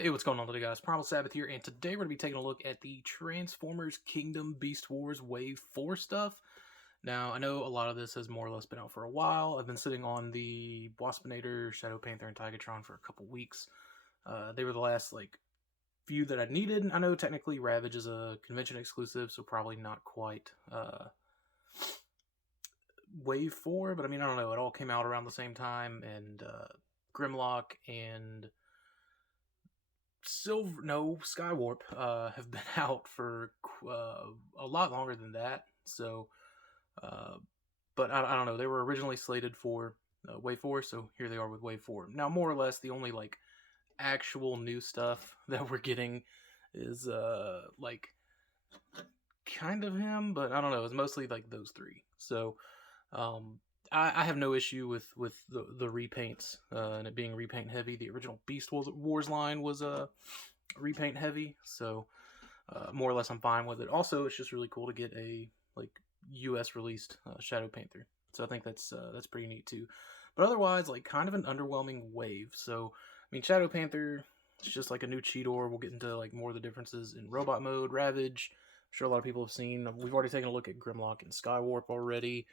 Hey, what's going on today, guys? Primal Sabbath here, and today we're going to be taking a look at the Transformers Kingdom Beast Wars Wave 4 stuff. Now, I know a lot of this has more or less been out for a while. I've been sitting on the Waspinator, Shadow Panther, and Tigatron for a couple weeks. They were the last, few that I needed. I know technically Ravage is a convention exclusive, so probably not quite Wave 4, but I mean, I don't know. It all came out around the same time, and Grimlock and Skywarp have been out for a lot longer than that. So, uh, but I don't know. They were originally slated for Wave 4, so here they are with Wave 4. Now, more or less, the only actual new stuff that we're getting is kind of him, but I don't know. It's mostly like those three. So, um, I have no issue with the repaints and it being repaint heavy. The original Beast Wars line was repaint heavy, so more or less I'm fine with it. Also, it's just really cool to get a U.S. released Shadow Panther, so I think that's pretty neat too. But otherwise, kind of an underwhelming wave. So I mean, Shadow Panther, it's just like a new Cheetor. We'll get into more of the differences in robot mode. Ravage, I'm sure a lot of people have seen. We've already taken a look at Grimlock and Skywarp already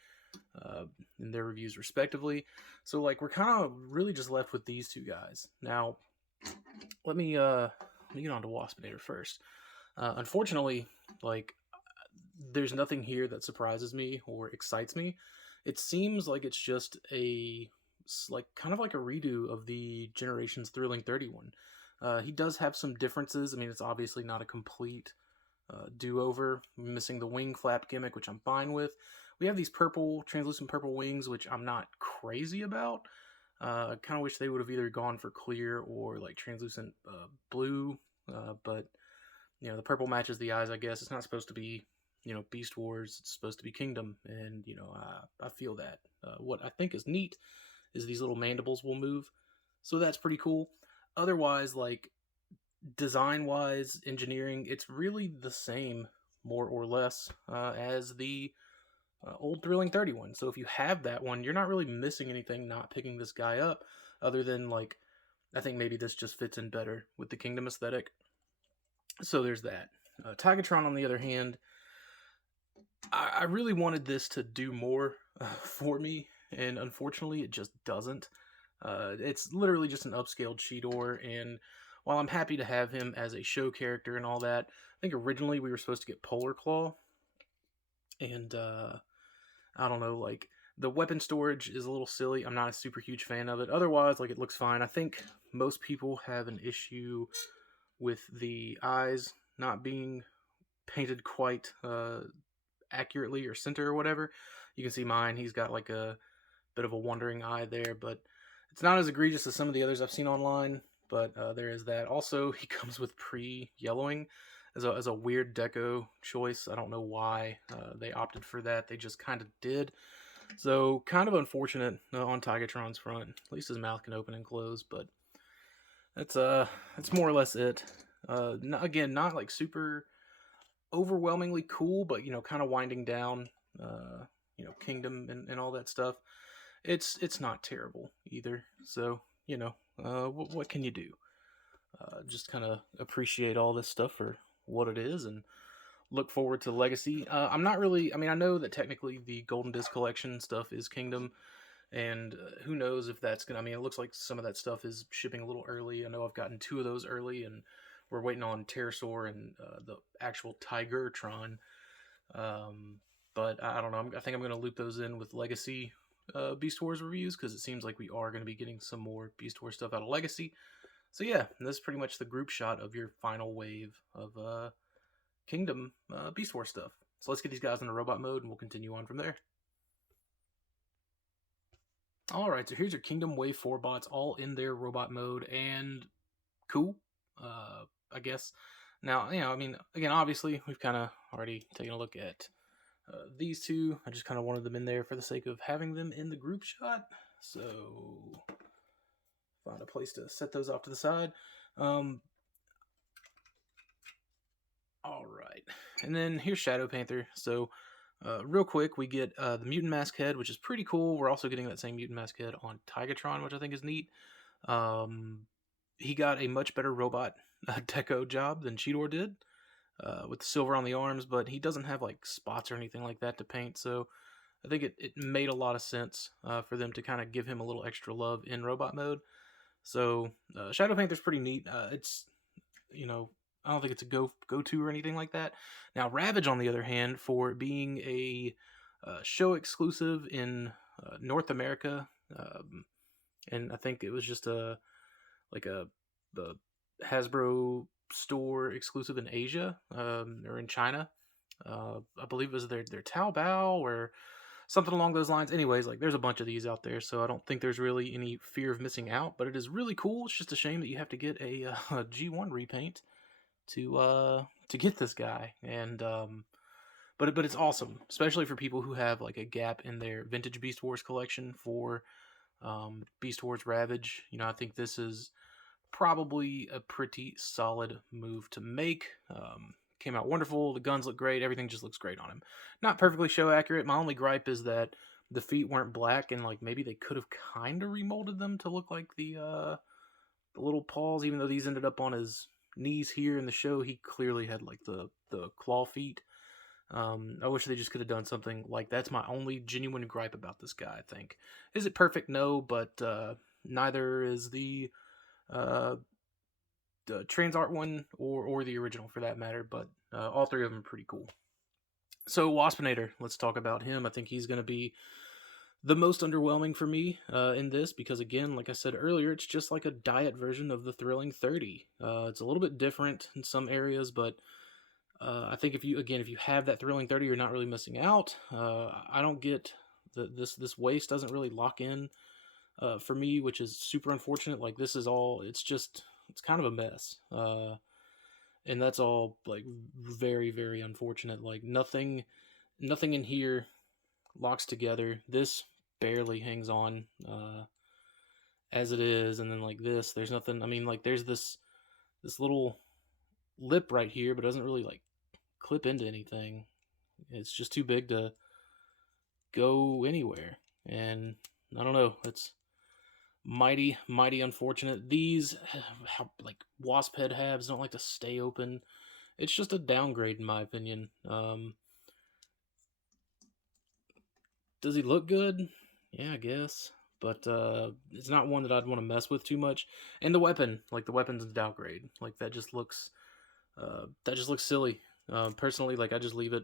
in their reviews respectively. So we're kind of really just left with these two guys. Now, let me get on to Waspinator first. Unfortunately, there's nothing here that surprises me or excites me. It seems like it's just a kind of like a redo of the Generations Thrilling 31. He does have some differences. I mean, it's obviously not a complete do-over, missing the wing flap gimmick, which I'm fine with. We have these translucent purple wings, which I'm not crazy about. I kind of wish they would have either gone for clear or translucent blue, but the purple matches the eyes, I guess. It's not supposed to be Beast Wars. It's supposed to be Kingdom, and I feel that. What I think is neat is these little mandibles will move, so that's pretty cool. Otherwise, design wise, engineering, it's really the same, more or less, as the old Thrilling 31. So if you have that one, you're not really missing anything not picking this guy up, other than I think maybe this just fits in better with the Kingdom aesthetic. So there's that. Tigatron, on the other hand, I really wanted this to do more for me, and unfortunately it just doesn't. It's literally just an upscaled Cheetor, and while I'm happy to have him as a show character and all that, I think originally we were supposed to get Polar Claw, and I don't know, the weapon storage is a little silly. I'm not a super huge fan of it. Otherwise, it looks fine. I think most people have an issue with the eyes not being painted quite accurately or center or whatever. You can see mine. He's got a bit of a wandering eye there, but it's not as egregious as some of the others I've seen online. But there is that. Also, he comes with pre-yellowing as a weird deco choice. I don't know why they opted for that. They just kind of did. So kind of unfortunate on Tigatron's front. At least his mouth can open and close, but that's more or less it. Again, not super overwhelmingly cool, but kind of winding down. Kingdom and all that stuff. It's not terrible either. So what can you do? Just kind of appreciate all this stuff for what it is and look forward to Legacy. I'm not really. I mean, I know that technically the Golden Disc Collection stuff is Kingdom, and who knows if that's gonna. I mean, it looks like some of that stuff is shipping a little early. I know I've gotten 2 of those early, and we're waiting on Pterosaur and the actual Tigertron. But I don't know. I think I'm going to loop those in with Legacy Beast Wars reviews, because it seems like we are going to be getting some more Beast Wars stuff out of Legacy. So yeah, this is pretty much the group shot of your final wave of Kingdom Beast Wars stuff. So let's get these guys into robot mode, and we'll continue on from there. Alright, so here's your Kingdom Wave 4 bots all in their robot mode, and cool, I guess. Now, I mean, again, obviously, we've kind of already taken a look at these two. I just kind of wanted them in there for the sake of having them in the group shot. So, find a place to set those off to the side. Alright, and then here's Shadow Panther. So, real quick, we get the Mutant Mask Head, which is pretty cool. We're also getting that same Mutant Mask Head on Tigatron, which I think is neat. he got a much better robot deco job than Cheetor did, with the silver on the arms, but he doesn't have like spots or anything like that to paint. So I think it made a lot of sense for them to kind of give him a little extra love in robot mode. So Shadow Panther's pretty neat. It's, you know, I don't think it's a go to or anything like that. Now Ravage, on the other hand, for being a show exclusive in North America, and I think it was just a like a the Hasbro store exclusive in Asia, or in China. I believe it was their Taobao or something along those lines. Anyways, like there's a bunch of these out there, so I don't think there's really any fear of missing out. But it is really cool. It's just a shame that you have to get a G1 repaint to get this guy, and but it's awesome, especially for people who have like a gap in their vintage Beast Wars collection for Beast Wars Ravage. You know, I think this is probably a pretty solid move to make. Came out wonderful. The guns look great. Everything just looks great on him. Not perfectly show accurate. My only gripe is that the feet weren't black, and like maybe they could have kind of remolded them to look like the little paws. Even though these ended up on his knees here in the show, he clearly had like the claw feet. I wish they just could have done something like that's my only genuine gripe about this guy. I think, is it perfect? No, but neither is the Trans Art one or the original for that matter, but all three of them are pretty cool. So Waspinator, let's talk about him. I think he's going to be the most underwhelming for me in this because, again, like I said earlier, it's just like a diet version of the Thrilling 30. It's a little bit different in some areas, but I think if you have that Thrilling 30, you're not really missing out. I don't get this waist doesn't really lock in for me, which is super unfortunate. Like this is all it's kind of a mess, and that's all like very, very unfortunate. Like nothing in here locks together. This barely hangs on as it is, and then like this, there's nothing. I mean, like there's this little lip right here, but it doesn't really like clip into anything. It's just too big to go anywhere, and I don't know. It's mighty unfortunate. These like wasp head halves don't like to stay open. It's just a downgrade in my opinion. Does he look good? Yeah, I guess, but it's not one that I'd want to mess with too much. And the weapon, like the weapon's a downgrade. Like that just looks silly. Personally, like I just leave it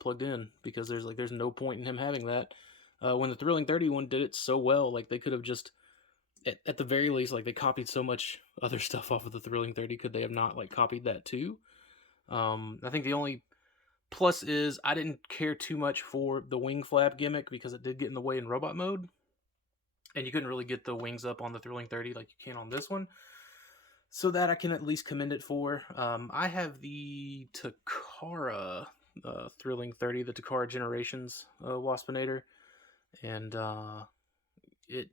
plugged in because there's no point in him having that. When the Thrilling 31 did it so well, like they could have just at the very least, like they copied so much other stuff off of the Thrilling 30. Could they have not like copied that too? I think the only plus is I didn't care too much for the wing flap gimmick because it did get in the way in robot mode, and you couldn't really get the wings up on the Thrilling 30 like you can on this one. So that I can at least commend it for. I have the Takara Thrilling 30, the Takara Generations Waspinator, and it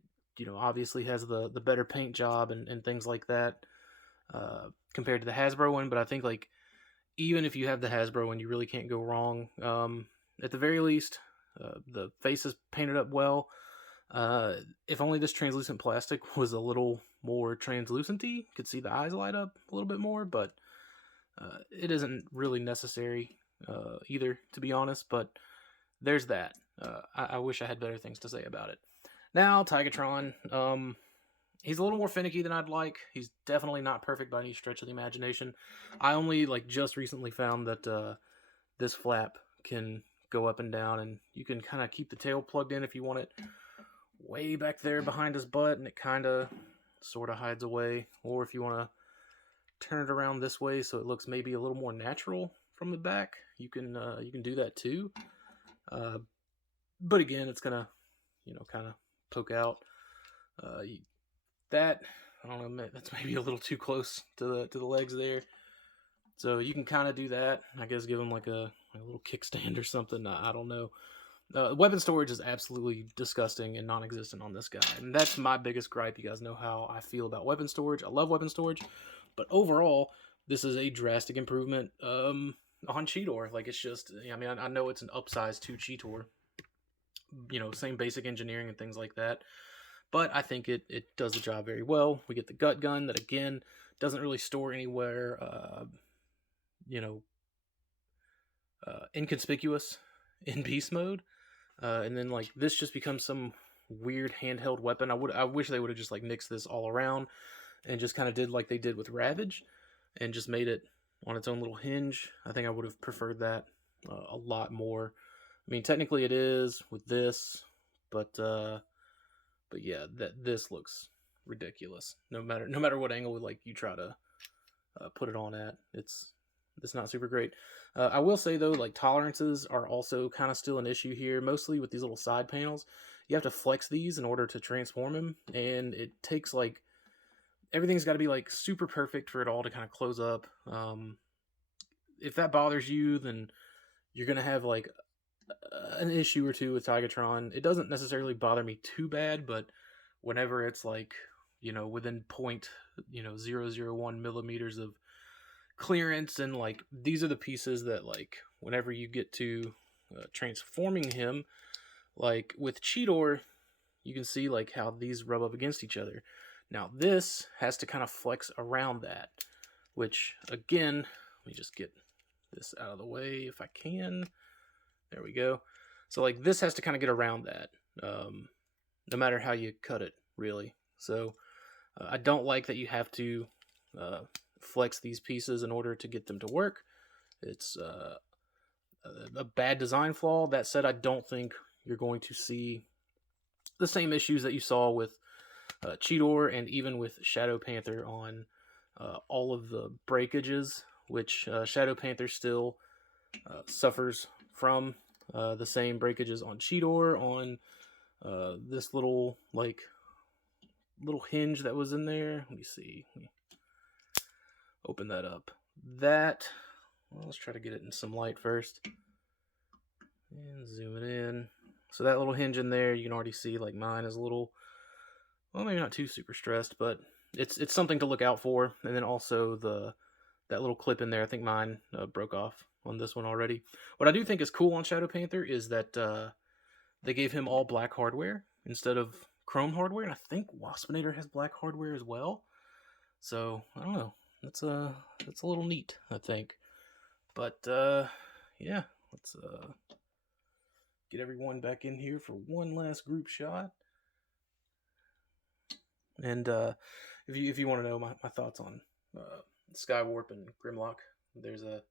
obviously has the better paint job and things like that compared to the Hasbro one. But I think like even if you have the Hasbro one, you really can't go wrong. At the very least, the face is painted up well. If only this translucent plastic was a little more translucent-y, could see the eyes light up a little bit more, but it isn't really necessary either, to be honest, but there's that. I wish I had better things to say about it. Now, Tigatron, he's a little more finicky than I'd like. He's definitely not perfect by any stretch of the imagination. I only just recently found that this flap can go up and down, and you can kind of keep the tail plugged in if you want it way back there behind his butt, and it kind of sort of hides away. Or if you want to turn it around this way so it looks maybe a little more natural from the back, you can do that too. But again, it's gonna kind of poke out. That I don't know, that's maybe a little too close to the legs there. So you can kind of do that. I guess give him like a little kickstand or something. I don't know. Weapon storage is absolutely disgusting and non-existent on this guy, and that's my biggest gripe. You guys know how I feel about weapon storage. I love weapon storage, but overall, this is a drastic improvement on Cheetor. Like, it's just, I mean, I know it's an upsize to Cheetor, same basic engineering and things like that, but I think it does the job very well. We get the gut gun that, again, doesn't really store anywhere, you know, inconspicuous in beast mode. And then like this just becomes some weird handheld weapon. I wish they would have just like mixed this all around and just kind of did like they did with Ravage and just made it on its own little hinge. I think I would have preferred that a lot more. I mean, technically it is with this, but yeah, this looks ridiculous. No matter what angle like you try to put it on at, it's not super great. I will say though, like tolerances are also kind of still an issue here, mostly with these little side panels. You have to flex these in order to transform him, and it takes like everything's got to be like super perfect for it all to kind of close up. If that bothers you, then you're gonna have like an issue or two with Tigatron. It doesn't necessarily bother me too bad, but whenever it's like, within 0.001 millimeters of clearance, and like these are the pieces that like whenever you get to transforming him, like with Cheetor, you can see like how these rub up against each other. Now this has to kind of flex around that, which again, let me just get this out of the way if I can. There we go. So like this has to kind of get around that, no matter how you cut it, really. So I don't like that you have to flex these pieces in order to get them to work. It's a bad design flaw. That said, I don't think you're going to see the same issues that you saw with Cheetor and even with Shadow Panther on all of the breakages, which Shadow Panther still suffers from the same breakages on Cheetor, on this little hinge that was in there. Let me see. Let me open that up. Let's try to get it in some light first. And zoom it in. So that little hinge in there, you can already see like mine is a little, well, maybe not too super stressed, but it's something to look out for. And then also that little clip in there, I think mine broke off on this one already. What I do think is cool on Shadow Panther is that they gave him all black hardware instead of chrome hardware, and I think Waspinator has black hardware as well. So I don't know. That's a little neat, I think. But yeah, let's get everyone back in here for one last group shot. And if you want to know my thoughts on Skywarp and Grimlock, there's a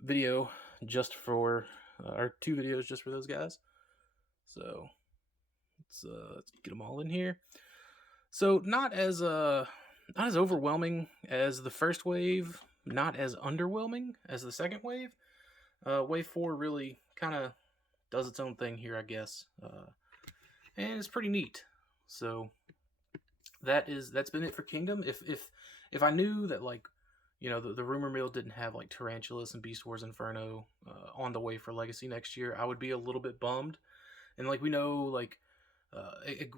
video just for or 2 videos just for those guys. So let's get them all in here. So not as overwhelming as the first wave, not as underwhelming as the second wave. Wave 4 really kind of does its own thing here, I guess, and it's pretty neat. So that's been it for Kingdom. If I knew that like, the rumor mill didn't have like Tarantulas and Beast Wars Inferno on the way for Legacy next year, I would be a little bit bummed. And like we know, like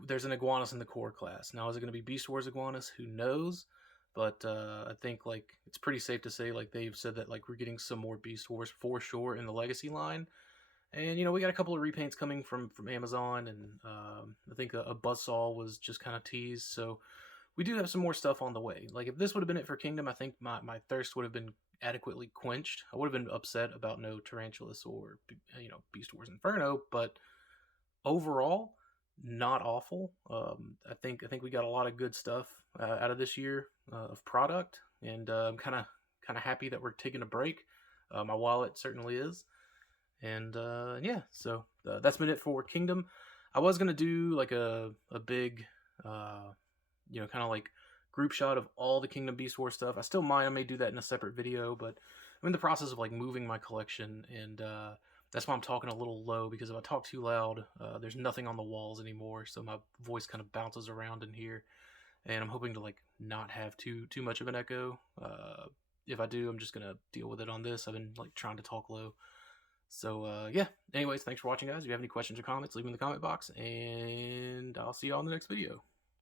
there's an Iguanus in the core class. Now is it going to be Beast Wars Iguanus? Who knows? But I think like it's pretty safe to say like they've said that like we're getting some more Beast Wars for sure in the Legacy line. And we got a couple of repaints coming from Amazon, and I think a Buzzsaw was just kind of teased. So we do have some more stuff on the way. Like if this would have been it for Kingdom, I think my thirst would have been adequately quenched. I would have been upset about no Tarantulas or Beast Wars Inferno, but overall, not awful. I think we got a lot of good stuff out of this year of product, and I'm kind of happy that we're taking a break. My wallet certainly is. And yeah, so that's been it for Kingdom. I was gonna do like a big kind of like group shot of all the Kingdom Beast War stuff. I may do that in a separate video, but I'm in the process of like moving my collection, and that's why I'm talking a little low, because if I talk too loud, there's nothing on the walls anymore, so my voice kind of bounces around in here, and I'm hoping to like not have too much of an echo. If I do, I'm just gonna deal with it on this. I've been like trying to talk low. So, yeah. Anyways, thanks for watching, guys. If you have any questions or comments, leave them in the comment box, and I'll see you all in the next video.